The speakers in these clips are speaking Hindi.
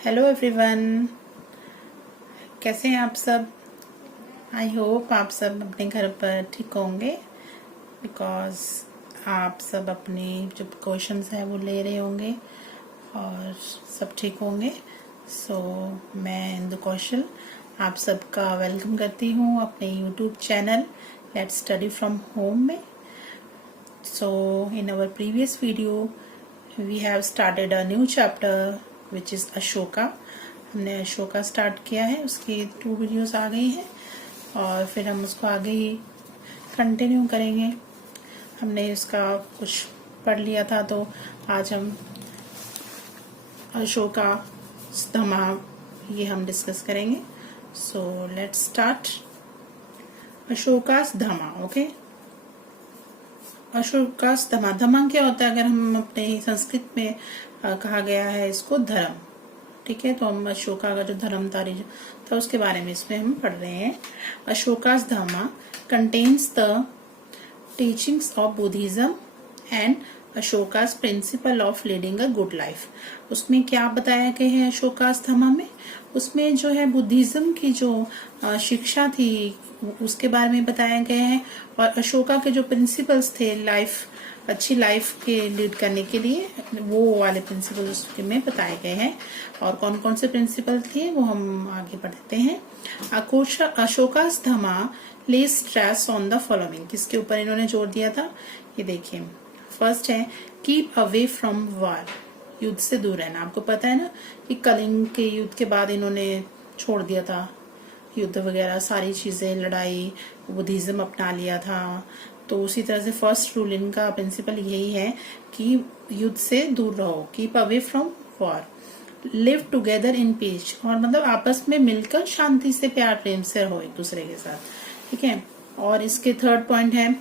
हेलो एवरीवन, कैसे हैं आप सब। आई होप आप सब अपने घर पर ठीक होंगे बिकॉज आप सब अपने जो प्रिकॉशंस हैं वो ले रहे होंगे और सब ठीक होंगे। सो मैं इंदु कौशल आप सबका वेलकम करती हूँ अपने YouTube channel let's study from home में। So in our previous video we have started a new chapter which is Ashoka. हमने अशोका स्टार्ट किया है, उसकी 2 वीडियोस आ गई हैं और फिर हम उसको आगे ही कंटिन्यू करेंगे। हमने उसका कुछ पढ़ लिया था तो आज हम अशोका धमा ये हम डिस्कस करेंगे। So let's start Ashoka Dhamma. Okay, Ashoka Dhamma. Dhamma क्या होता है? अगर हम अपने संस्कृत में कहा गया है इसको धर्म, ठीक है। तो हम अशोका का जो धर्म था उसके बारे में इसमें हम पढ़ रहे हैं। Ashoka Dhamma contains the teachings of Buddhism and Ashoka principle of leading a good life. उसमें क्या बताया गया है अशोका धमा में? उसमें जो है बुद्धिज्म की जो शिक्षा थी उसके बारे में बताया गया है और अशोका के जो प्रिंसिपल्स थे अच्छी लाइफ के लीड करने के लिए वो वाले प्रिंसिपल उसके में बताए गए हैं। और कौन कौन से प्रिंसिपल थे वो हम आगे बढ़ते हैं। अशोका धमा ले स्ट्रेस ऑन द फॉलोइंग। किसके ऊपर इन्होंने जोर दिया था? ये देखिए, फर्स्ट है कीप अवे फ्रॉम वॉर, युद्ध से दूर रहना। आपको पता है ना कि कलिंग के युद्ध के बाद इन्होंने छोड़ दिया था युद्ध वगैरह, सारी चीजें, लड़ाई, बुद्धिज्म अपना लिया था। तो उसी तरह से फर्स्ट रूल इनका प्रिंसिपल यही है कि युद्ध से दूर रहो, keep away from war, live together in peace, और मतलब आपस में मिलकर शांति से प्यार प्रेम से रहो एक दूसरे के साथ, ठीक है। और इसके थर्ड पॉइंट है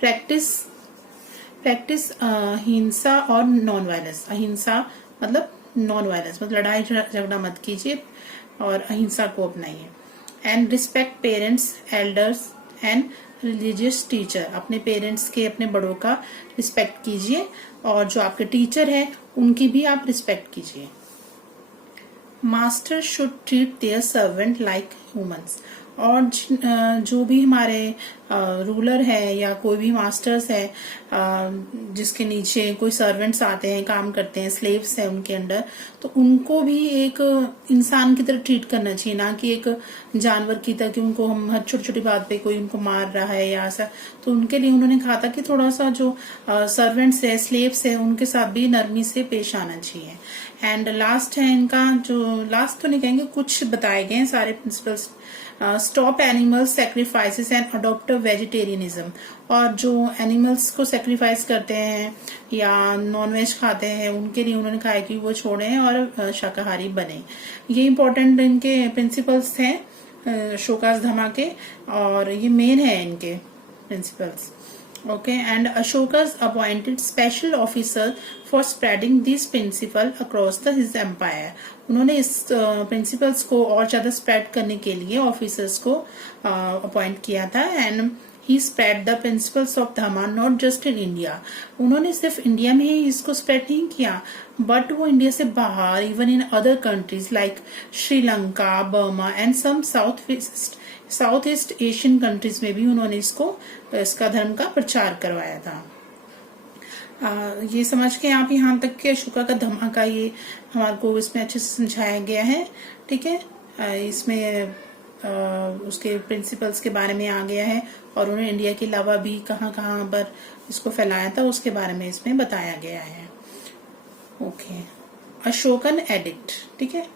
प्रैक्टिस हिंसा और नॉन वायलेंस। अहिंसा मतलब नॉन वायलेंस, मतलब लड़ाई झगड़ा मत कीजिए और अहिंसा को अपनाइए। And respect parents, elders and religious teacher. अपने पेरेंट्स के, अपने बड़ों का रिस्पेक्ट कीजिए और जो आपके टीचर हैं उनकी भी आप रिस्पेक्ट कीजिए। Master should treat their servant like humans. और जो भी हमारे रूलर है या कोई भी मास्टर्स है जिसके नीचे कोई सर्वेंट्स आते हैं, काम करते हैं, स्लेव्स हैं उनके अंडर, तो उनको भी एक इंसान की तरह ट्रीट करना चाहिए, ना कि एक जानवर की तरह कि उनको हम हर छोटी छोटी बात पे कोई उनको मार रहा है या ऐसा। तो उनके लिए उन्होंने कहा था कि थोड़ा सा जो सर्वेंट्स है, स्लेव्स है, उनके साथ भी नरमी से पेश आना चाहिए। एंड लास्ट है इनका, जो लास्ट तो नहीं कहेंगे, कुछ बताए गए हैं सारे principles. Stop animals sacrifices and adopt vegetarianism. और जो एनिमल्स को सेक्रीफाइस करते हैं या नॉनवेज खाते हैं उनके लिए उन्होंने कहा है कि वो छोड़ें और शाकाहारी बने। ये इंपॉर्टेंट इनके प्रिंसिपल्स हैं अशोका धमा के, और ये मेन है इनके principles. Okay, and Ashoka's appointed special officer for spreading these principles across his empire. उन्होंने इस प्रिंसिपल्स को और ज्यादा स्प्रेड करने के लिए ऑफिसर्स को अपॉइंट किया था। And he spread the principles of Dhamma not just in India. उन्होंने सिर्फ इंडिया में ही इसको स्प्रेड नहीं किया, बट वो इंडिया से बाहर even in other countries like Sri Lanka, Burma and some south east Asian countries में भी उन्होंने इसका धर्म का प्रचार करवाया था। ये समझ के आप यहाँ तक के अशोका का धमा का ये हमारे को इसमें अच्छे से समझाया गया है, ठीक है। इसमें उसके प्रिंसिपल्स के बारे में आ गया है और उन्होंने इंडिया के अलावा भी कहाँ कहाँ पर इसको फैलाया था उसके बारे में इसमें बताया गया है। ओके, अशोकन एडिक्ट, ठीक है।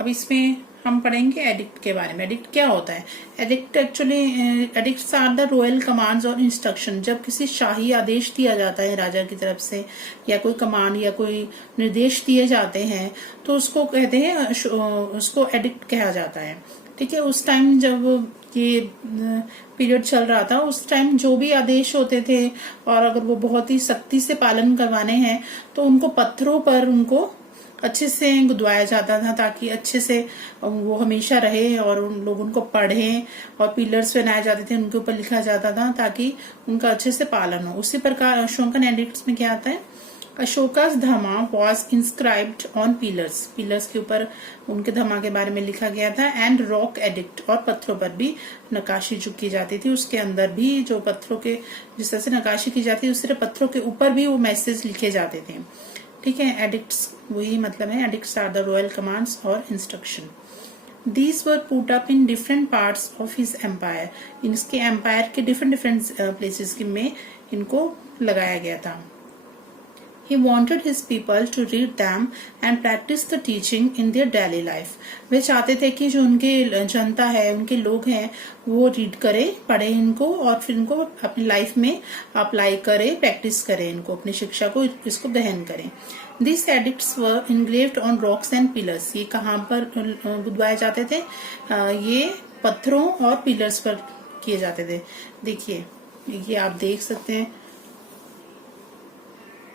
अब इसमें हम पढ़ेंगे एडिक्ट के बारे में। एडिक्ट क्या होता है? Edict actually edicts are the royal commands और इंस्ट्रक्शन। जब किसी शाही आदेश दिया जाता है राजा की तरफ से या कोई कमांड या कोई निर्देश दिए जाते हैं तो उसको कहते हैं, उसको एडिक्ट कहा जाता है, ठीक है। उस टाइम जब ये पीरियड चल रहा था उस टाइम जो भी आदेश होते थे और अगर वो बहुत ही सख्ती से पालन करवाने हैं तो उनको पत्थरों पर उनको अच्छे से गुदवाया जाता था ताकि अच्छे से वो हमेशा रहे और उन लोग उनको पढ़ें, और पिलर्स बनाए जाते थे उनके ऊपर लिखा जाता था ताकि उनका अच्छे से पालन हो। उसी प्रकार अशोकन एडिक्ट्स में क्या आता है? अशोका's धमा was inscribed on pillars, pillars के ऊपर उनके धमा के बारे में लिखा गया था। एंड रॉक एडिक्ट, और पत्थरों पर भी नक्काशी जो की जाती थी, उसके अंदर भी जो पत्थरों के जिस तरह से नक्काशी की जाती है उस तरह पत्थरों के ऊपर भी वो मैसेज लिखे जाते थे। ठीक है, एडिक्ट्स वही मतलब है, edicts are the royal commands और instruction. These were put up in different parts of his empire. इसके एम्पायर के डिफरेंट प्लेसेस में इनको लगाया गया था। He wanted his people to read them and practice the teaching in their daily life. वे चाहते थे कि जो उनके जनता है, उनके लोग हैं, वो रीड करें, पढ़े इनको और फिर इनको अपनी लाइफ में अप्लाई करें, प्रैक्टिस करें, इनको अपनी शिक्षा को इसको दहन करें। These edicts were engraved on rocks and pillars. ये कहाँ पर गुदवाए जाते थे? ये पत्थरों और पिलर्स पर किए जाते थे। देखिए, ये आप देख सकते हैं,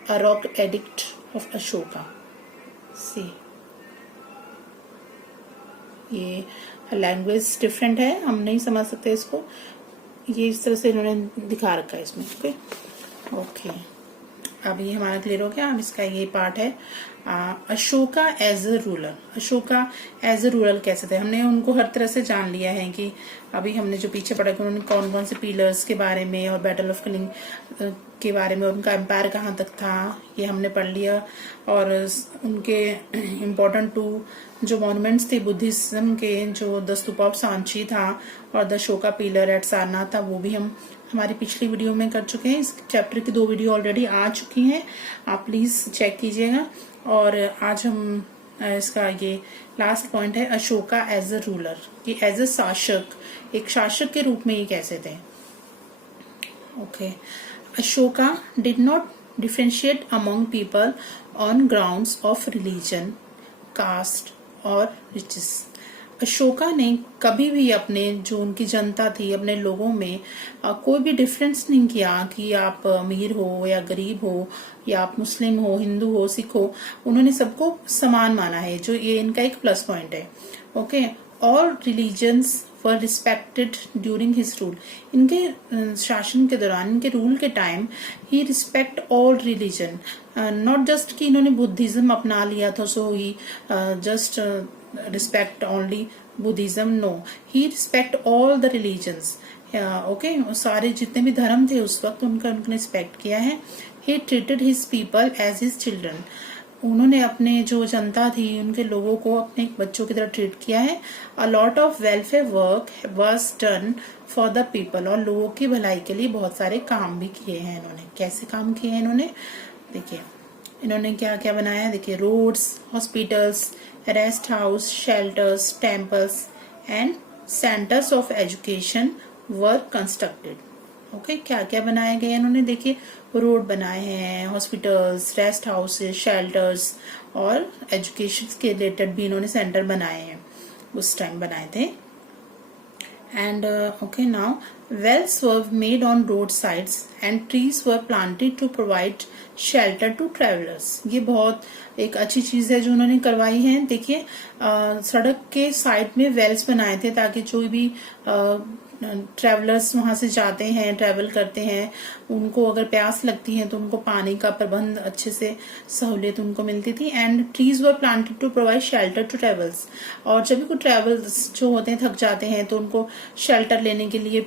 A rock edict of Ashoka. See, ये लैंग्वेज डिफरेंट है, हम नहीं समझ सकते इसको, ये इस तरह से इन्होंने दिखा रखा है इसमें। ओके, अब ये हमारा क्लियर हो गया। अब इसका ये पार्ट है Ashoka as a ruler. Ashoka as a ruler कैसे थे, हमने उनको हर तरह से जान लिया है कि अभी हमने जो पीछे पढ़ा कि उन्होंने कौन कौन से पिलर्स के बारे में और बैटल ऑफ कलिंग के बारे में, उनका एम्पायर कहाँ तक था, ये हमने पढ़ लिया। और उनके इम्पोर्टेंट 2 जो मॉन्यूमेंट्स थे बुद्धिज्म के, जो द स्तूपा ऑफ सांची था और the Ashoka pillar at Sarnath था, वो भी हम हमारी पिछली वीडियो में कर चुके हैं। इस चैप्टर की 2 वीडियो ऑलरेडी आ चुकी हैं, आप प्लीज चेक कीजिएगा। और आज हम इसका ये लास्ट पॉइंट है, अशोका एज अ रूलर, कि एज अ शासक, एक शासक के रूप में ये कैसे थे। Okay, Ashoka did not differentiate among people on grounds of religion, caste और रिचेस। अशोका ने कभी भी अपने जो उनकी जनता थी, अपने लोगों में कोई भी डिफरेंस नहीं किया कि आप अमीर हो या गरीब हो या आप मुस्लिम हो, हिंदू हो, सिख हो, उन्होंने सबको समान माना है, जो ये इनका एक प्लस पॉइंट है। ओके, ऑल रिलीजन्स वर रिस्पेक्टेड ड्यूरिंग हिज रूल। इनके शासन के दौरान, इनके रूल के time, he respect all religion, not just कि इन्होंने बुद्धिज्म अपना लिया था सो ही just respect only Buddhism. No, he respect all the religions. Okay, सारे जितने भी धर्म थे उस वक्त उनका उन्होंने रिस्पेक्ट किया है। He treated his people as his children. उन्होंने अपने जो जनता थी, उनके लोगों को अपने बच्चों की तरह ट्रीट किया है। A lot of welfare work was done for the people. और लोगों की भलाई के लिए बहुत सारे काम भी किए हैं इन्होंने। कैसे काम किए हैं इन्होंने, देखिए इन्होंने क्या क्या बनाया। देखिए, roads, hospitals, rest house, shelters, temples and centres of education were constructed. Okay, क्या क्या बनाए गए इन्होंने, देखिए रोड बनाए हैं, हॉस्पिटल्स, रेस्ट हाउसेस, शेल्टर्स और एजुकेशन के रिलेटेड भी इन्होंने सेंटर बनाए हैं, उस टाइम बनाए थे। And okay, now wells were made on roadsides and trees were planted to provide shelter to travelers. ये बहुत एक अच्छी चीज है जो उन्होंने करवाई है। देखिए, सड़क के साइड में वेल्स बनाए थे ताकि जो भी ट्रेवलर्स वहां से जाते हैं, ट्रेवल करते हैं, उनको अगर प्यास लगती है तो उनको पानी का प्रबंध अच्छे से सहूलियत उनको मिलती थी। And trees were planted to provide shelter to travels. और जब भी कोई ट्रेवल्स जो होते हैं थक जाते हैं तो उनको शेल्टर लेने के लिए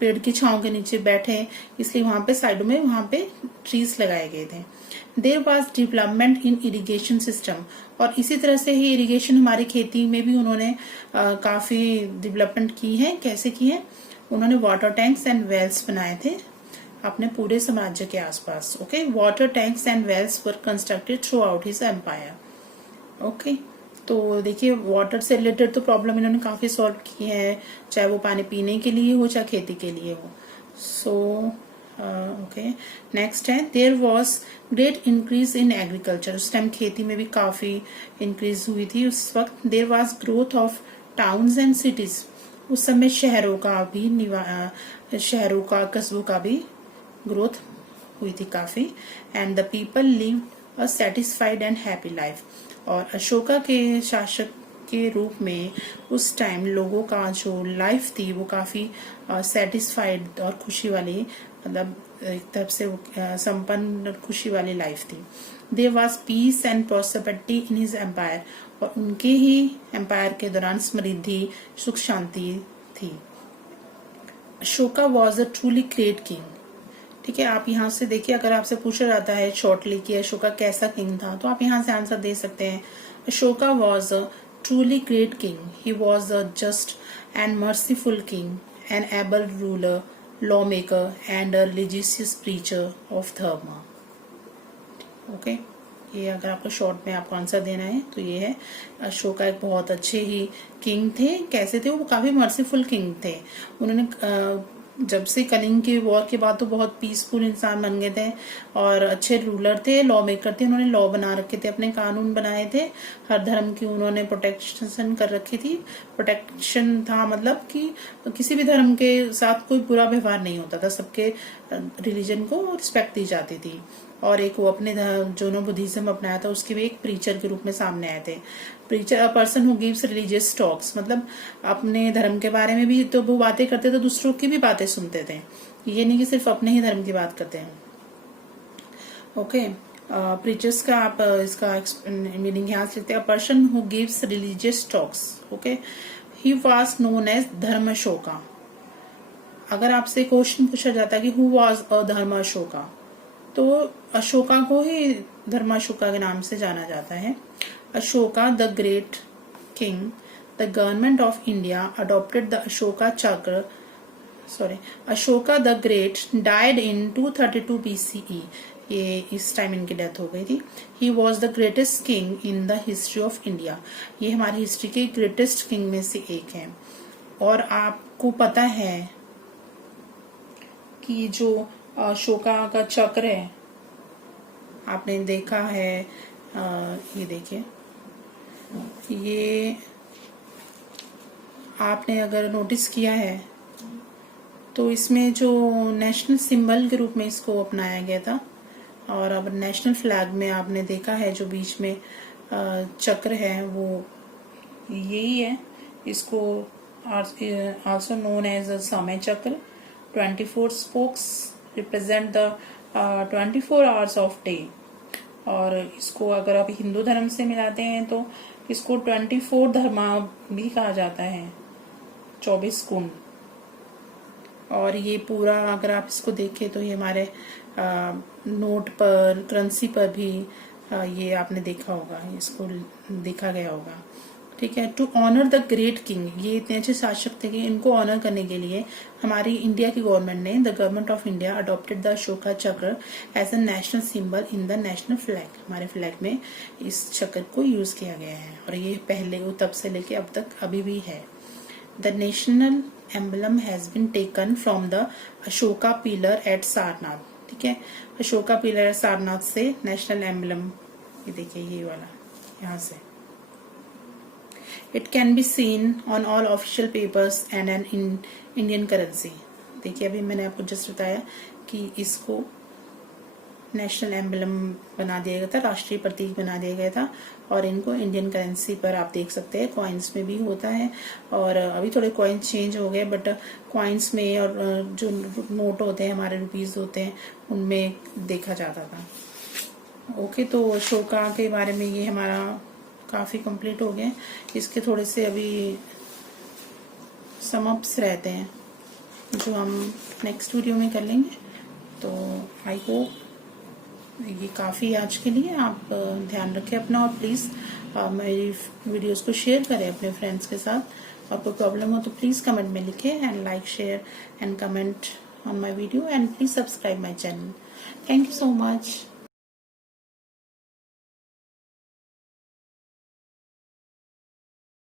पेड़ की छांव के नीचे बैठे, इसलिए वहां पे साइडों में वहां पे ट्रीज लगाए गए थे। There was development in irrigation system, और इसी तरह से ही इरिगेशन हमारी खेती में भी उन्होंने काफी डेवलपमेंट की है। कैसे की है, उन्होंने वाटर टैंक्स एंड वेल्स बनाए थे अपने पूरे साम्राज्य के आसपास। Okay, water tanks and wells were constructed throughout his empire. Okay, तो देखिए वाटर से रिलेटेड तो प्रॉब्लम इन्होंने काफी सॉल्व की है, चाहे वो पानी पीने के लिए हो चाहे खेती के लिए हो। सो ओके, नेक्स्ट है, there was great increase in agriculture. उस टाइम खेती में भी काफी इंक्रीज हुई थी उस वक्त। There was growth of towns and cities. उस समय शहरों का कस्बों का भी ग्रोथ हुई थी काफी। And the people live a satisfied and happy life. और अशोका के शासक के रूप में उस टाइम लोगों का जो लाइफ थी वो काफी सेटिस्फाइड और खुशी वाली, मतलब एक तरफ से संपन्न खुशी वाली लाइफ थी। There was peace and prosperity in his empire, और उनके ही एम्पायर के दौरान समृद्धि सुख शांति थी। Ashoka was a truly great king. ठीक है, आप यहाँ से देखिए, अगर आपसे पूछा जाता है शॉर्टली कि अशोका कैसा किंग था, तो आप यहाँ से आंसर दे सकते हैं। Ashoka was a truly great king, he was a just and merciful king, an able ruler, law maker and a religious preacher of dharma. Okay, ये अगर आपको शॉर्ट में आपको आंसर देना है तो ये है, अशोका एक बहुत अच्छे ही किंग थे। कैसे थे वो? काफी मर्सीफुल किंग थे। उन्होंने जब से कलिंग के वॉर के बाद तो बहुत पीसफुल इंसान बन गए थे और अच्छे रूलर थे, लॉ मेकर थे। उन्होंने लॉ बना रखे थे, अपने कानून बनाए थे, हर धर्म की उन्होंने प्रोटेक्शन कर रखी थी। प्रोटेक्शन था मतलब कि किसी भी धर्म के साथ कोई बुरा व्यवहार नहीं होता था, सबके रिलीजन को रिस्पेक्ट दी जाती थी। और एक वो अपने जो ने बुद्धिज्म अपनाया था उसके भी एक प्रीचर के रूप में सामने आए थे। Preacher a person who gives religious talks, मतलब अपने धर्म के बारे में भी तो वो बातें करते थे, दूसरों की भी बातें सुनते थे, ये नहीं कि सिर्फ अपने ही धर्म की बात करते हैं। ओके, प्रीचर्स का आप इसका मीनिंग यहाँ से लिखते हैं, person who gives religious talks. Okay, he was known as Dharmashoka. अगर आपसे क्वेश्चन पूछा जाता है कि हु वाज अ धर्माशोका, तो अशोका को ही धर्माशोका के नाम से जाना जाता है। Ashoka the great king, the government of India adopted the Ashoka the great died in 232 BCE। ये इस टाइम इनकी डेथ हो गई थी। He was the greatest king in the history of India. ये हमारी हिस्ट्री के ग्रेटेस्ट किंग में से एक है। और आपको पता है कि जो अशोका का चक्र है, आपने देखा है, ये देखिए, ये आपने अगर नोटिस किया है तो इसमें जो नेशनल सिंबल के रूप में इसको अपनाया गया था, और अब नेशनल फ्लैग में आपने देखा है जो बीच में चक्र है वो यही है। इसको आल्सो नोन एज समय चक्र। 24 spokes represent the 24 hours of day। और इसको अगर आप हिंदू धर्म से मिलाते हैं तो इसको 24 धर्मा भी कहा जाता है, 24 कुंड। और ये पूरा अगर आप इसको देखें तो ये हमारे नोट पर, करेंसी पर भी ये आपने देखा होगा, इसको देखा गया होगा। ठीक है, to honour the great king, ये इतने अच्छे शासक थे कि इनको ऑनर करने के लिए हमारी इंडिया की गवर्नमेंट ने, the government of India adopted the Ashoka chakra as a national symbol in the national flag. हमारे फ्लैग में इस चक्र को यूज किया गया है और ये पहले तब से लेके अब तक अभी भी है। The national emblem has been taken from the Ashoka pillar at Sarnath. ठीक है, अशोका पिलर एट सारनाथ से नेशनल एम्बलम, ये देखिए ये वाला यहाँ से। It can be seen on all official papers and an Indian currency। देखिए, अभी मैंने आपको जस्ट बताया कि इसको नेशनल एम्बलम बना दिया गया था, राष्ट्रीय प्रतीक बना दिया गया था, और इनको इंडियन करेंसी पर आप देख सकते हैं, कॉइन्स में भी होता है। और अभी थोड़े कॉइन्स चेंज हो गए, बट कॉइन्स में और जो नोट होते हैं हमारे, रुपीज होते हैं, उनमें देखा जाता था। ओके, तो अशोका के बारे में ये हमारा काफी कंप्लीट हो गए। इसके थोड़े से अभी समअप्स रहते हैं जो हम नेक्स्ट वीडियो में कर लेंगे। तो आई होप ये काफ़ी आज के लिए। आप ध्यान रखें अपना, और प्लीज़ मेरी वीडियोस को शेयर करें अपने फ्रेंड्स के साथ। और कोई प्रॉब्लम हो तो प्लीज़ कमेंट में लिखें, and like, share and comment on my video, and please subscribe my channel. Thank you so much.